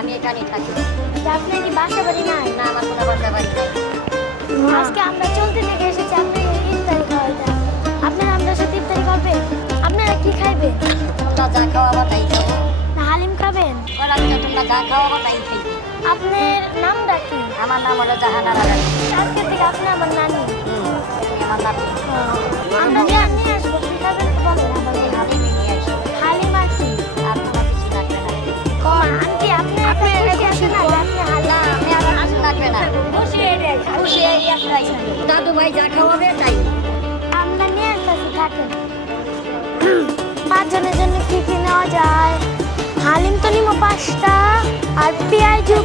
আমি এখানেই থাকি। আপনার কি বাসা বাড়ি নাই? না, আমার কোনো বাসা বাড়ি নাই। আজকে আমরা চলতে থেকে এসেছি, আপনি ইফতারি খাওয়াইতে। আপনারা আমরা সাথে ইফতারি করবেন? আপনারা কি খাইবেন? তোমরা যা খাওয়াবা তাই খাবো। না হালিম খাবেন? ওরা আজকে তোমরা যা খাওয়াবা তাই খাইবো। আপনার নামটা কি? আমার নাম হলো জাহানারা রানী। আজকে থেকে আপনি আমার নানি। তুমি আমার নাম। আমরা নিয়ে আসবো, কি খাবেন বলেন আমাদের। এই হালিমই নিয়ে আসো। হালিম আর কি? আর কোনো কিছু লাগবে না। আন্টি আপনি খুশি আছেন না যে আপনি হালিম? না, আমি আর কিছু লাগবে না। খুশি এই একটাই। দাদু ভাই যা খাওয়াবে তাই। আমরা নিয়ে আসতেছি, থাকেন। 5 জনের জন্য কি কি নেওয়া যায়? হালিম তো নিবো 5টা, আর পেঁয়াজু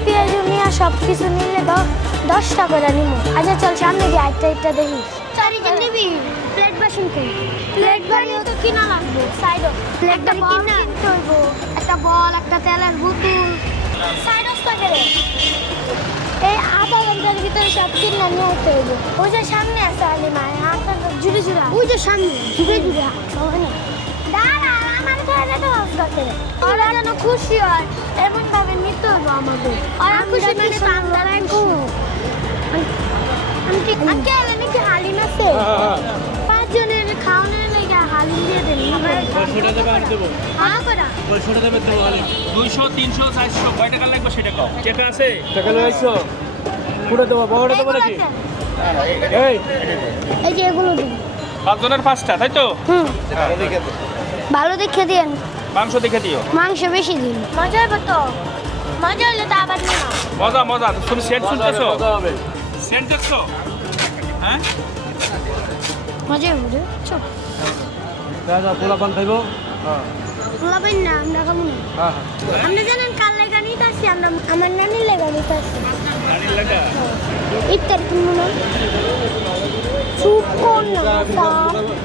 নিয়ে সব কিছু নিলে 10টা করে নিবো। আচ্ছা চল সামনে গিয়ে একটা দেখি। চারিজন নিবি? প্লেট বাসন কে? প্লেট বাড়ি তো কিনা লাগবে সাইড। একটা বল কিনতে হইব, একটা বল, একটা তেলের বোতল। সাইড অবস্থা করে এই আধা ঘন্টার ভিতরে সব কিনা নিয়ে আসতে হইব। ওই যে সামনে আছে হালিমা, হাতটা জুড়ে জুড়ে। ওই যে সামনে জুড়ে জুড়ে সবাই না। দাঁড়া, আমার ধরে যেতে অবস্থা করে। ওরা যেন খুশি হয় এমন ভাবে নিতে হইব আমাদের। ওরা খুশি মানে আঙ্কেল নাকি হালিম আছে? 5 জনের খাওয়ানোর লেগে হালিম দিয়ে দেন। সেটা দেবে আর দেবো হ্যাঁ করা সেটা দেবে দেবো হালিম 200 300 400 কয় টাকা লাগবে সেটা কও টাকা আছে টাকা লয়ে আইছো পুরো দেবো বড়টা দেবো নাকি এই এই যে এগুলো দিন। 5 জনের 5টা তাই তো ভালো দেখে দিন, মাংস দেখে দিও মাংস বেশি দিন। মজা হবে তো? মজা হলে তো আবার নিও। মজা মজা তুমি সেন্ট শুনতেছো মজা হবে সেন্ট দেখছো হ্যাঁ মজা হবে রে। চল দাদা পোলা পান খাইবো হ্যাঁ বলবেন না, আমরা খাবো না। হ্যাঁ আপনি জানেন কাল লেগা নিতে আসছি আমরা, আমার নানির লেগা নিতে আসছি। গাড়ির লাগা ইফতার কিনবো না? চুপ কর না বাবা,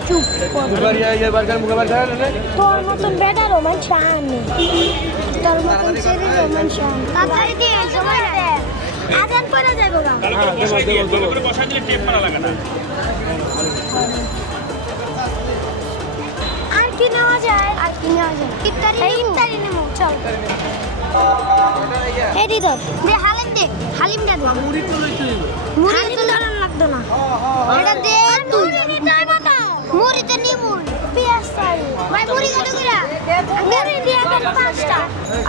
চুপ কর। মুগারি আইয়ে বারকার মুগাবার খায় না তোর মতন বেটা রোমান শানে, তোর মতন ছেলে রোমান শান। তাড়াতাড়ি দিয়ে সময় দে, আজান পড়ে যাবে গা। তাহলে করে বসাই দিও ভালো করে বসাই দিলে টেপ মারা লাগে না আর কি নেওয়া যায়? আর কি নেওয়া যায়? ইফতারি নেবো, চল। এই দি তোর দে হালিম দে, হালিমটা দে। মুড়ি তো লইতে হইবে। মুড়ি তো ধরন লাগতো না। এটা দে তুই। মুড়ি নিতে হইব তো। মুড়ি তো নিমু। পেঁয়াজ চাই। ভাই মুড়ি কত করে? মুড়ি দিয়ে দেন 5টা।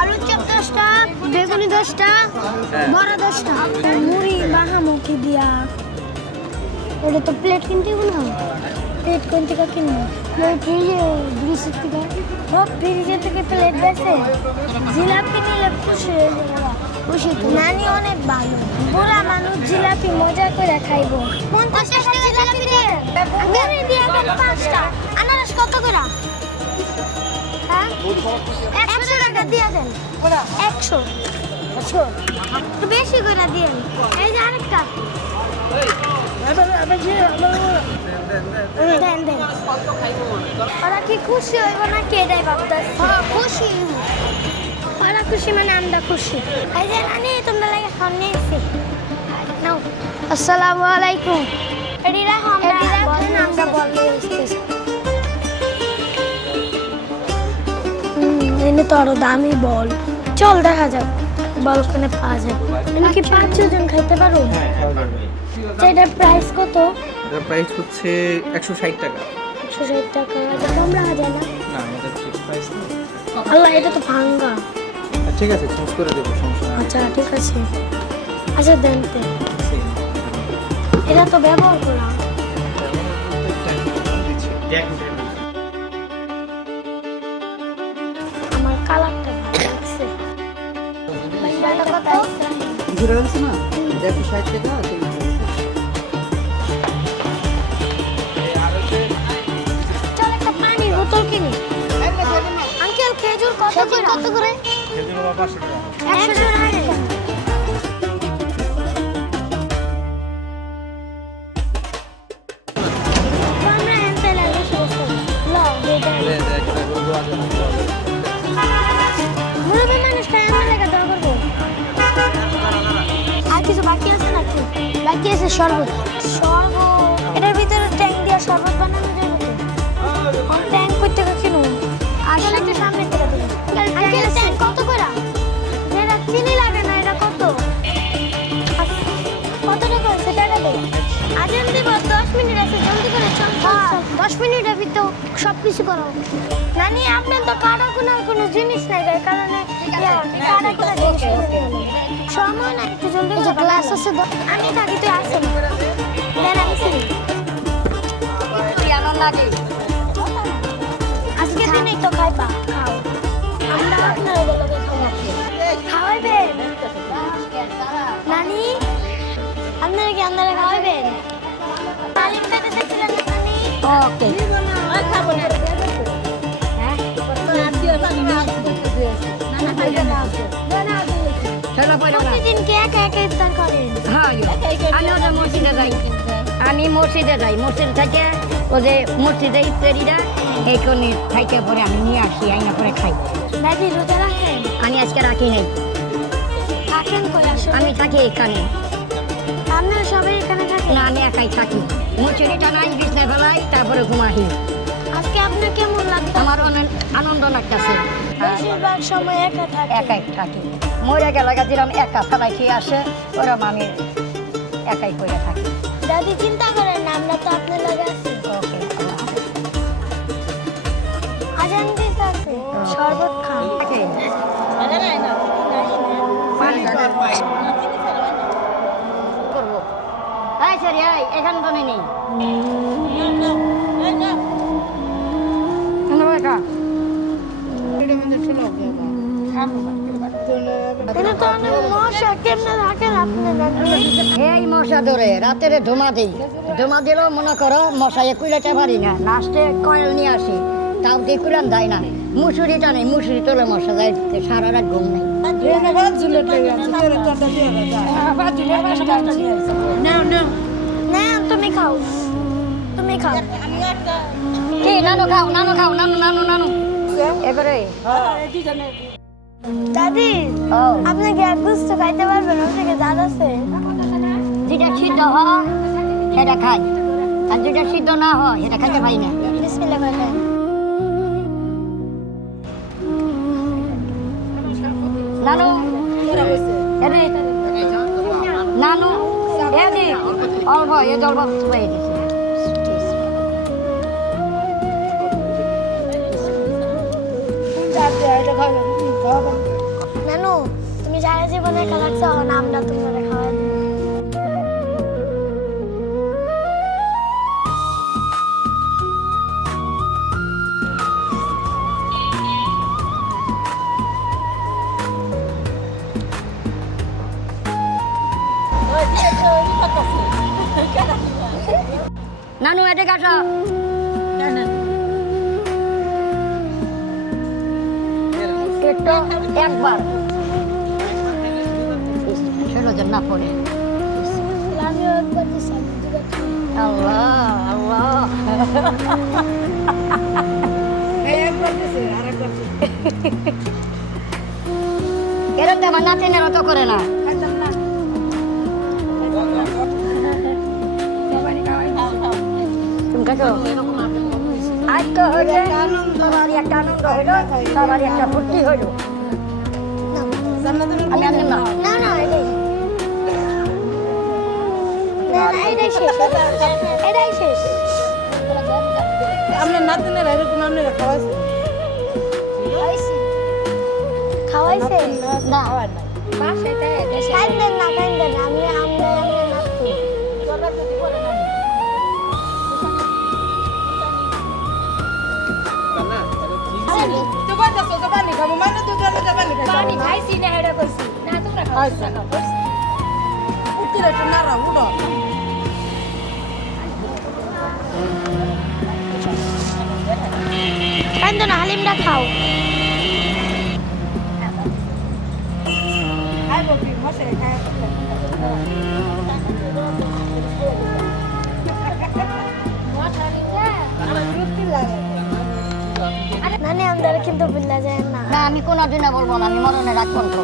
আলু চপ 10টা, বেগুনি 10টা, বড়া 10টা। মুড়ি বাহামুখি দিয়া। ওটা তো প্লেট কিনতে হবে না? প্লেট কোন থেকে কিনবো? ফ্রিজে ব্রিজের থেকে সব ফ্রিজের থেকে প্লেট বেছে জিলাপি নিলে খুশি হয়ে যাবে। খুশি তো নানি অনেক ভালো, বুড়া মানুষ জিলাপি মজা করে খাইবো। 50 টাকা জিলাপি দে, মুড়ি দিয়ে দেন 5টা। আনারস কত করে? হ্যাঁ 100 টাকা দিয়ে দেন। 100 একটু বেশি করে দিয়ে। এই যে আরেকটা দেন দেন। ওরা কি খুশি হইব না কে এটাই ভাবতেছে? খুশি, ওরা খুশি মানে আমরা খুশি। এই যে নানি তোমরা লাগে সামনে এসে নাও। আসসালামু আলাইকুম। এডি রাখো, আমরা বললে এসেছি। এনে তো আরো দামি বল। চল দেখা যাক বল কোনে পাওয়া যায়। এনে কি 5 জন খাইতে পারো? হ্যাঁ খাওয়া যাবে এটার প্রাইস কত? এটার প্রাইস হচ্ছে 160 টাকা 160 টাকা। এটা কম রাখা যায় না? না আমাদের ফিক্স প্রাইস না আল্লাহ এটা তো ভাঙ্গা। ঠিক আছে চেঞ্জ করে দেবো সমস্যা নেই আচ্ছা ঠিক আছে। আচ্ছা দেন তো। এটা তো ব্যবহার করা। আমার কালারটা ভালো লাগছে। ভাইয়াটা কত? ঘুরে গেছে না 160 টাকা চল একটা পানির বোতল কিনি। আঙ্কেল খেজুর কত করে? কত করে? খেজুর 500 টাকা 100 টাকা। আমরা এনতে লাগে সমস্যা লাও বেটা। মুরব্বি মানুষ খায় আমার লাগে দোয়া করবো। আর কিছু বাকি আছে নাকি? বাকি আছে শরবত। শরবত এটার ভিতরে ট্যাঙ্ক দিয়ে শরবত বানানো যাবে তো? ট্যাঙ্ক করতে কিনুন। আসলে একটু সামনে থেকে দেবেন। আঙ্কেল ট্যাঙ্ক কত করে? যেটা চিনি কিছু করো নানি আপনার তো কাটা কোনার কোনো জিনিস নাই এই কারণে কাটা কোনা জিনিস সময় না একটু জলদি করে ক্লাস আছে আমি থাকি তুই আসেন দেন আমি শুনি কি আনন্দ লাগে আজকে দিনই তো খাইবা খাও আমরা আপনার লগে খাওয়াইবেন নানি আপনারা কি আপনারা খাওয়াইবেন তালিম পেতে দেখছিলেন নানি ওকে প্রতিদিন কে একা একা ইফতার করেন আমি মসজিদে যাই মসজিদ থেকে ও যে মসজিদে ইফতারিরা এই কোণে খাইতে পরে আমি নিয়ে আসি আইনা করে খাই দাদি রোজা রাখেন আমি আজকে রাখি নাই থাকেন কই আসলে আমি থাকি এখানে আপনারা সবাই এখানে থাকেন না আমি একাই থাকি মসজিদটা নাই বিছনায় ফেলাই তারপরে ঘুমাহি আজকে আপনার কেমন লাগতো আমার অনেক আনন্দ লাগতেছে বেশিরভাগ সময় একা থাকেন একাই থাকি মরে গেলে যেরকম একা ফেলাই খেয়ে আসে ওরকম আমি একাই করে থাকি দাদি চিন্তা করেন না আমরা তো আপনার লাগে আছি ওকে আজান দিতে আছে শরবত খান করবো এই সরি এই এখানে তো নেই এটা তো অনেক মশা কেমনে রাখেন আপনি দাদি এই মশা ধরে রাতের ধুমা দিই ধুমা দিলেও মনে করো মশাই কুলাতে পারি না লাস্টে কয়েল নিয়ে আসি তাও দিয়ে কুলাম যায় না মুসুরিটা নেই মুসুরি তোলে মশা যায় সারা রাত ঘুম নেই না তুমি খাও তুমি খাও কি নানু খাও নানু খাও নানু নানু নানু এবারে দাদি ও আপনি কি এক গুস্ত খাইতে পারবেন ওর থেকে জাল আছে যেটা সিদ্ধ হয় সেটা খাই আর যেটা সিদ্ধ না হয় সেটা খাইতে পাই না বিসমিল্লাহ করেন নানু এদি নানু এদি অল্প এ অল্প পাই দিছে নানু তুমি সারা জীবনে খেলার চাও না আমরা তোমার খাওয়াই নানু এদিকে আসো একটু একবার ষোলো জন না পড়ে আমিও একবার দিছি আল্লাহ আল্লাহ এরকম আমার নাতিনেরা তো করে না তুমি কাছো আজ তো হইলে সবারই একটা আনন্দ হইলো সবারই একটা ফুর্তি হইলো আমি আনলাম না না না এটাই না না এটাই শেষ এটাই শেষ আপনার নাতিনেরা এরকম আপনারা খাওয়াইছে খাওয়াইছে না কাইন্দেন না কাইন্দেন আমি আমরা আমরা নাচছি পানি খাবো মানে তো পানি খাবো খাইছি না এটা কইছি না তোমরা খাও উঠিলে একটু নাড়া উঠো কাইন্দেন হালিমটা খাও খাইবো কি মশাই খাই নানি আমাদের কিন্তু ভুলা যায় না না আমি কোনোদিনও বলবো না আমি মরণে রাখবো তো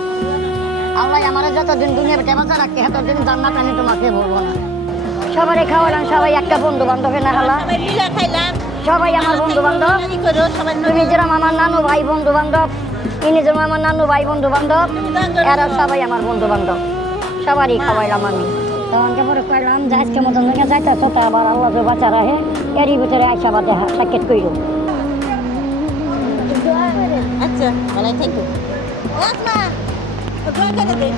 আল্লাহ আমার যতদিন দুনিয়া বেঁচে বাঁচা রাখতে ততদিন জান্নাত আমি তোমাকে বলবো না সবারই খাওয়ালাম সবাই একটা বন্ধু বান্ধব না হলা সবাই আমার বন্ধু বান্ধব তুমি যেরকম আমার নানু ভাই বন্ধু বান্ধব ইনি যেরকম আমার নানু ভাই বন্ধু বান্ধব এরা সবাই আমার বন্ধু বান্ধব সবারই খাওয়াইলাম আমি তখনকে পরে কইলাম যে আজকে মতন যাইতেছ তো আবার আল্লাহ যে বাচ্চা রাহে এরই ভিতরে আইসা বাদে সাক্ষাৎ কইল আচ্ছা ভালো থাকো আসমা দোয়া করে দে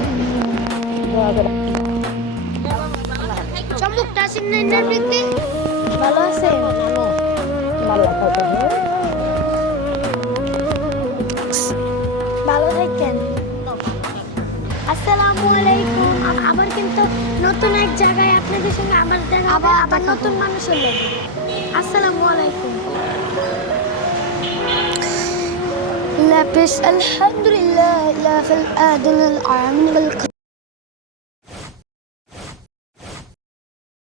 চমকটা সিন্নের বৃত্তি ভালো আছে ভালো থাকেন আসসালামু আলাইকুম আবার কিন্তু নতুন এক জায়গায় আপনাদের সঙ্গে আবার আবার নতুন মানুষের লোক আসসালামু আলাইকুম لابس الحمد لله لا في الآدم العامل